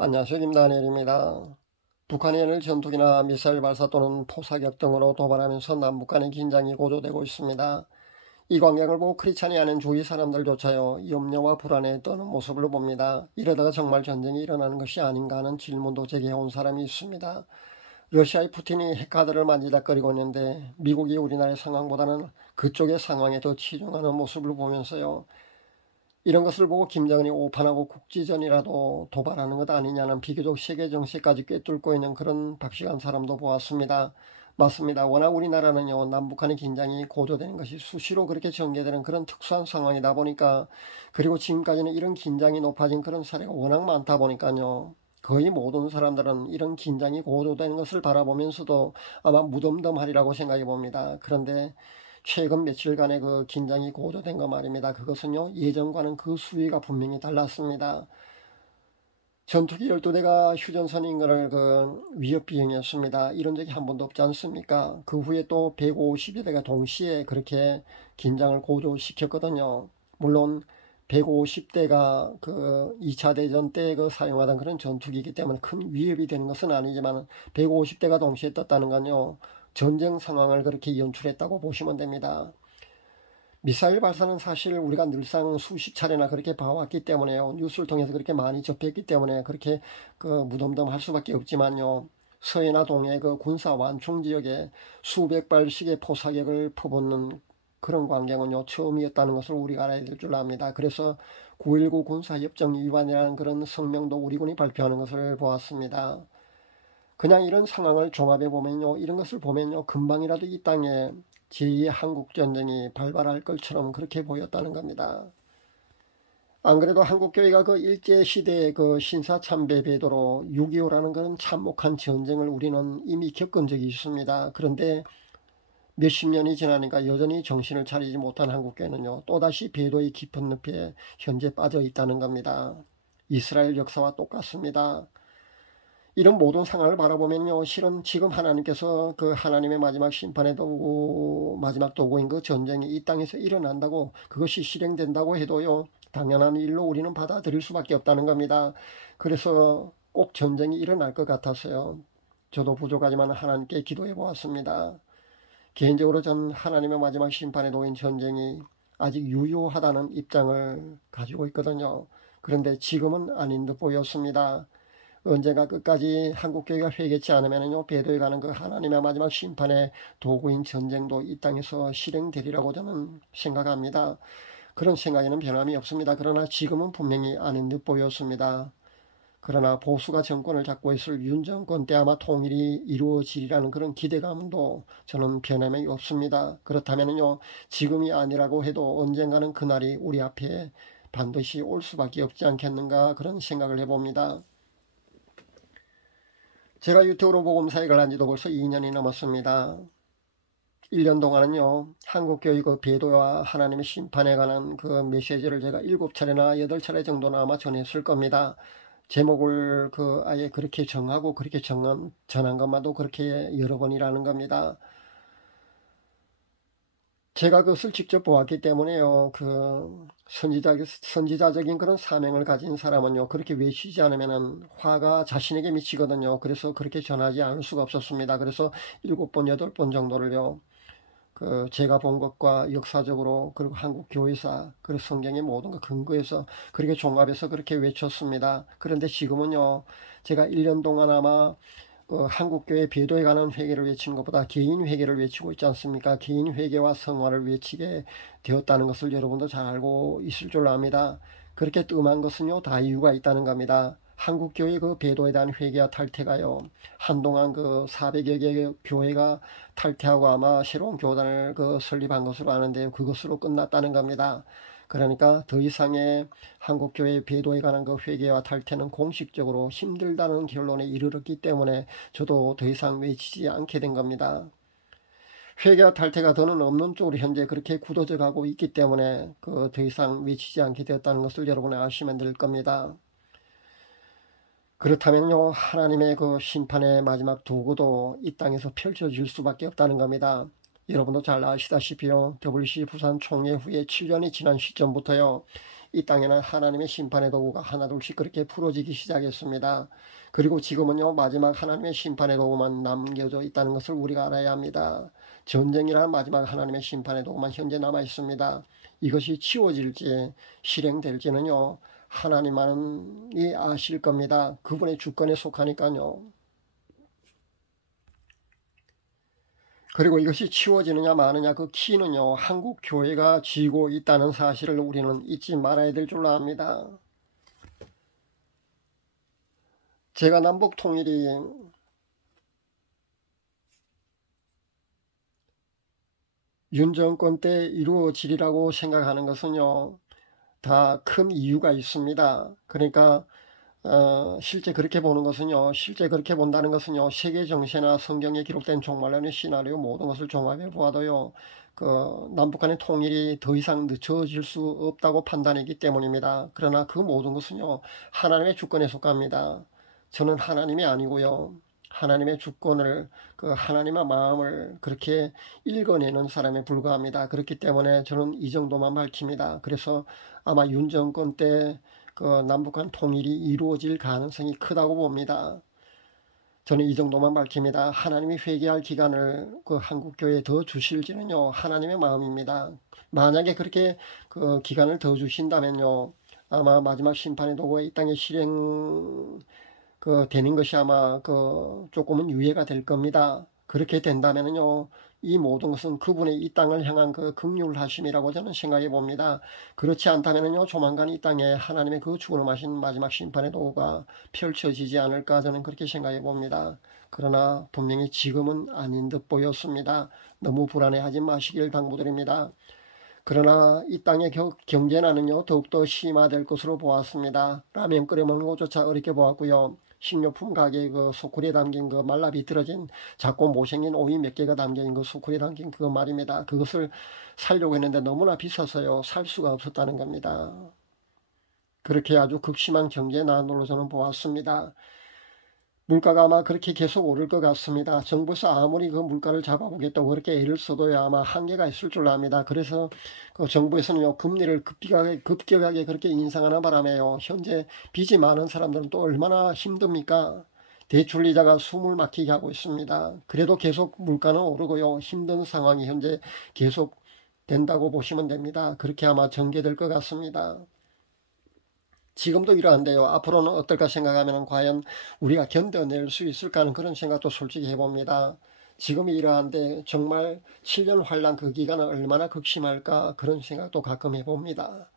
안녕하세요. 김다니엘입니다. 북한이 연일 전투기나 미사일 발사 또는 포사격 등으로 도발하면서 남북 간의 긴장이 고조되고 있습니다. 이 광경을 보고 크리스찬이 아닌 주위 사람들조차요 염려와 불안에 떠는 모습을 봅니다. 이러다가 정말 전쟁이 일어나는 것이 아닌가 하는 질문도 제기해온 사람이 있습니다. 러시아의 푸틴이 핵카드를 만지작거리고 있는데 미국이 우리나라의 상황보다는 그쪽의 상황에 더 치중하는 모습을 보면서요. 이런 것을 보고 김정은이 오판하고 국지전이라도 도발하는 것 아니냐는 비교적 세계 정세까지 꿰뚫고 있는 그런 박식한 사람도 보았습니다. 맞습니다. 워낙 우리나라는요 남북한의 긴장이 고조되는 것이 수시로 그렇게 전개되는 그런 특수한 상황이다 보니까, 그리고 지금까지는 이런 긴장이 높아진 그런 사례가 워낙 많다 보니까요 거의 모든 사람들은 이런 긴장이 고조되는 것을 바라보면서도 아마 무덤덤하리라고 생각해 봅니다. 그런데 최근 며칠간의 그 긴장이 고조된 거 말입니다. 그것은요 예전과는 그 수위가 분명히 달랐습니다. 전투기 12대가 휴전선 인근을 위협 비행했습니다. 이런 적이 한 번도 없지 않습니까? 그 후에 또 150여대가 동시에 그렇게 긴장을 고조시켰거든요. 물론 150대가 2차 대전 때 사용하던 그런 전투기이기 때문에 큰 위협이 되는 것은 아니지만 150대가 동시에 떴다는 건요 전쟁 상황을 그렇게 연출했다고 보시면 됩니다. 미사일 발사는 사실 우리가 늘상 수십 차례나 그렇게 봐왔기 때문에요. 뉴스를 통해서 그렇게 많이 접했기 때문에 그렇게 무덤덤할 수밖에 없지만요. 서해나 동해 군사 완충 지역에 수백 발씩의 포사격을 퍼붓는 그런 광경은요 처음이었다는 것을 우리가 알아야 될 줄 압니다. 그래서 9.19 군사협정 위반이라는 그런 성명도 우리 군이 발표하는 것을 보았습니다. 그냥 이런 상황을 종합해 보면요, 이런 것을 보면요 금방이라도 이 땅에 제2의 한국전쟁이 발발할 것처럼 그렇게 보였다는 겁니다. 안 그래도 한국교회가 일제시대의 신사참배 배도로 6.25라는 그런 참혹한 전쟁을 우리는 이미 겪은 적이 있습니다. 그런데 몇십 년이 지나니까 여전히 정신을 차리지 못한 한국교회는요 또다시 배도의 깊은 늪에 현재 빠져 있다는 겁니다. 이스라엘 역사와 똑같습니다. 이런 모든 상황을 바라보면요 실은 지금 하나님께서 하나님의 마지막 심판의 도구, 마지막 도구인 전쟁이 이 땅에서 일어난다고, 그것이 실행된다고 해도요 당연한 일로 우리는 받아들일 수밖에 없다는 겁니다. 그래서 꼭 전쟁이 일어날 것 같아서요 저도 부족하지만 하나님께 기도해 보았습니다. 개인적으로 전 하나님의 마지막 심판에 놓인 전쟁이 아직 유효하다는 입장을 가지고 있거든요. 그런데 지금은 아닌 듯 보였습니다. 언젠가 끝까지 한국교회가 회개치 않으면요 배도에 가는 하나님의 마지막 심판의 도구인 전쟁도 이 땅에서 실행되리라고 저는 생각합니다. 그런 생각에는 변함이 없습니다. 그러나 지금은 분명히 아닌 듯 보였습니다. 그러나 보수가 정권을 잡고 있을 윤 정권 때 아마 통일이 이루어지리라는 그런 기대감도 저는 변함이 없습니다. 그렇다면요 지금이 아니라고 해도 언젠가는 그날이 우리 앞에 반드시 올 수밖에 없지 않겠는가, 그런 생각을 해봅니다. 제가 유튜브로 복음사역을 한 지도 벌써 2년이 넘었습니다. 1년 동안은요 한국교회 배도와 하나님의 심판에 관한 메시지를 제가 7차례나 8차례 정도나 아마 전했을 겁니다. 제목을 아예 그렇게 정하고 그렇게 전한 것만도 그렇게 여러 번이라는 겁니다. 제가 그것을 직접 보았기 때문에요 선지자적인 그런 사명을 가진 사람은요 그렇게 외치지 않으면 화가 자신에게 미치거든요. 그래서 그렇게 전하지 않을 수가 없었습니다. 그래서 7번 8번 정도를요 제가 본 것과 역사적으로 그리고 한국 교회사 그리고 성경의 모든 것 근거해서 그렇게 종합해서 그렇게 외쳤습니다. 그런데 지금은요 제가 1년 동안 아마 한국교회 배도에 관한 회개를 외친 것보다 개인 회개를 외치고 있지 않습니까? 개인 회개와 성화를 외치게 되었다는 것을 여러분도 잘 알고 있을 줄로 압니다. 그렇게 뜸한 것은요 다 이유가 있다는 겁니다. 한국교회 배도에 대한 회개와 탈퇴가요 한동안 400여 개의 교회가 탈퇴하고 아마 새로운 교단을 설립한 것으로 아는데 그것으로 끝났다는 겁니다. 그러니까 더 이상의 한국교회 배도에 관한 회개와 탈퇴는 공식적으로 힘들다는 결론에 이르렀기 때문에 저도 더 이상 외치지 않게 된 겁니다. 회개와 탈퇴가 더는 없는 쪽으로 현재 그렇게 굳어져 가고 있기 때문에 더 이상 외치지 않게 되었다는 것을 여러분이 아시면 될 겁니다. 그렇다면요 하나님의 심판의 마지막 도구도 이 땅에서 펼쳐질 수밖에 없다는 겁니다. 여러분도 잘 아시다시피요 WC 부산 총회 후에 7년이 지난 시점부터요 이 땅에는 하나님의 심판의 도구가 하나둘씩 그렇게 풀어지기 시작했습니다. 그리고 지금은요, 마지막 하나님의 심판의 도구만 남겨져 있다는 것을 우리가 알아야 합니다. 전쟁이라는 마지막 하나님의 심판의 도구만 현재 남아 있습니다. 이것이 치워질지 실행될지는요, 하나님만이 아실 겁니다. 그분의 주권에 속하니까요. 그리고 이것이 치워지느냐 마느냐 그 키는요, 한국 교회가 쥐고 있다는 사실을 우리는 잊지 말아야 될 줄로 압니다. 제가 남북 통일이 윤 정권 때 이루어지리라고 생각하는 것은요, 다 큰 이유가 있습니다. 그러니까 실제 그렇게 보는 것은요, 실제 그렇게 본다는 것은요, 세계 정세나 성경에 기록된 종말론의 시나리오 모든 것을 종합해 보아도요, 남북 간의 통일이 더 이상 늦춰질 수 없다고 판단했기 때문입니다. 그러나 그 모든 것은요, 하나님의 주권에 속합니다. 저는 하나님이 아니고요, 하나님의 주권을, 하나님의 마음을 그렇게 읽어내는 사람에 불과합니다. 그렇기 때문에 저는 이 정도만 밝힙니다. 그래서 아마 윤 정권 때 남북 간 통일이 이루어질 가능성이 크다고 봅니다. 저는 이 정도만 밝힙니다. 하나님이 회개할 기간을 한국교회에 더 주실지는요, 하나님의 마음입니다. 만약에 그렇게 기간을 더 주신다면요, 아마 마지막 심판의 도구가 이 땅에 실행 되는 것이 아마 조금은 유예가 될 겁니다. 그렇게 된다면요, 이 모든 것은 그분의 이 땅을 향한 긍휼하심이라고 저는 생각해 봅니다. 그렇지 않다면요, 조만간 이 땅에 하나님의 주권하신 마지막 심판의 도구가 펼쳐지지 않을까 저는 그렇게 생각해 봅니다. 그러나 분명히 지금은 아닌 듯 보였습니다. 너무 불안해하지 마시길 당부드립니다. 그러나 이 땅의 경제난은요, 더욱더 심화될 것으로 보았습니다. 라면 끓여 먹는 것조차 어렵게 보았고요. 식료품 가게에 소쿠리에 담긴 말라 비틀어진 작고 못생긴 오이 몇 개가 담긴 소쿠리에 담긴 그거 말입니다. 그것을 사려고 했는데 너무나 비싸서요, 살 수가 없었다는 겁니다. 그렇게 아주 극심한 경제난으로 저는 보았습니다. 물가가 아마 그렇게 계속 오를 것 같습니다. 정부에서 아무리 물가를 잡아보겠다고 그렇게 애를 써도요, 아마 한계가 있을 줄로 압니다. 그래서 정부에서는요, 금리를 급격하게 그렇게 인상하는 바람에요, 현재 빚이 많은 사람들은 또 얼마나 힘듭니까? 대출 이자가 숨을 막히게 하고 있습니다. 그래도 계속 물가는 오르고요, 힘든 상황이 현재 계속 된다고 보시면 됩니다. 그렇게 아마 전개될 것 같습니다. 지금도 이러한데요, 앞으로는 어떨까 생각하면 과연 우리가 견뎌낼 수 있을까 하는 그런 생각도 솔직히 해봅니다. 지금이 이러한데 정말 7년 환란 그 기간은 얼마나 극심할까 그런 생각도 가끔 해봅니다.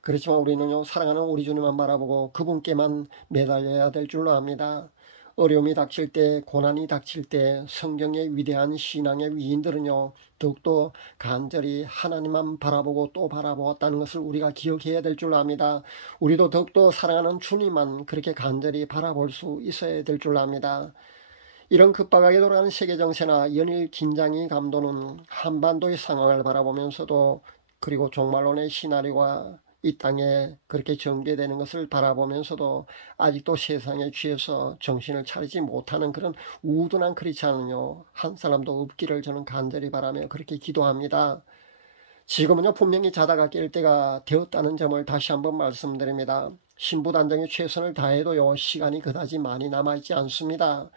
그렇지만 우리는요, 사랑하는 우리 주님만 바라보고 그분께만 매달려야 될 줄로 압니다. 어려움이 닥칠 때, 고난이 닥칠 때 성경의 위대한 신앙의 위인들은요, 더욱더 간절히 하나님만 바라보고 또 바라보았다는 것을 우리가 기억해야 될 줄 압니다. 우리도 더욱더 사랑하는 주님만 그렇게 간절히 바라볼 수 있어야 될 줄 압니다. 이런 급박하게 돌아가는 세계 정세나 연일 긴장이 감도는 한반도의 상황을 바라보면서도, 그리고 종말론의 시나리오가 이 땅에 그렇게 전개되는 것을 바라보면서도 아직도 세상에 취해서 정신을 차리지 못하는 그런 우둔한 크리스찬은요, 한 사람도 없기를 저는 간절히 바라며 그렇게 기도합니다. 지금은요, 분명히 자다가 깰 때가 되었다는 점을 다시 한번 말씀드립니다. 신부단장에 최선을 다해도요, 시간이 그다지 많이 남아있지 않습니다.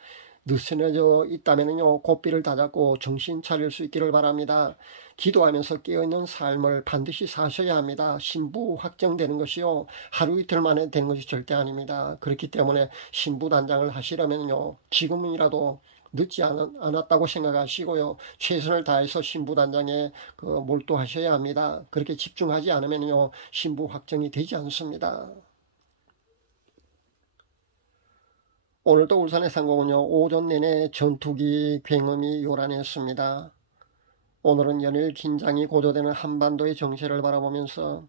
느슨해져 있다면요, 고삐를 다잡고 정신 차릴 수 있기를 바랍니다. 기도하면서 깨어있는 삶을 반드시 사셔야 합니다. 신부 확정되는 것이요, 하루 이틀 만에 되는 것이 절대 아닙니다. 그렇기 때문에 신부 단장을 하시려면요, 지금이라도 늦지 않았다고 생각하시고요, 최선을 다해서 신부 단장에 몰두하셔야 합니다. 그렇게 집중하지 않으면요, 신부 확정이 되지 않습니다. 오늘도 울산의 상공은요, 오전 내내 전투기 굉음이 요란했습니다. 오늘은 연일 긴장이 고조되는 한반도의 정세를 바라보면서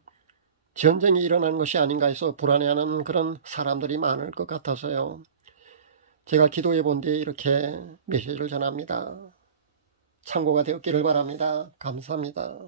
전쟁이 일어나는 것이 아닌가 해서 불안해하는 그런 사람들이 많을 것 같아서요, 제가 기도해 본 뒤에 이렇게 메시지를 전합니다. 참고가 되었기를 바랍니다. 감사합니다.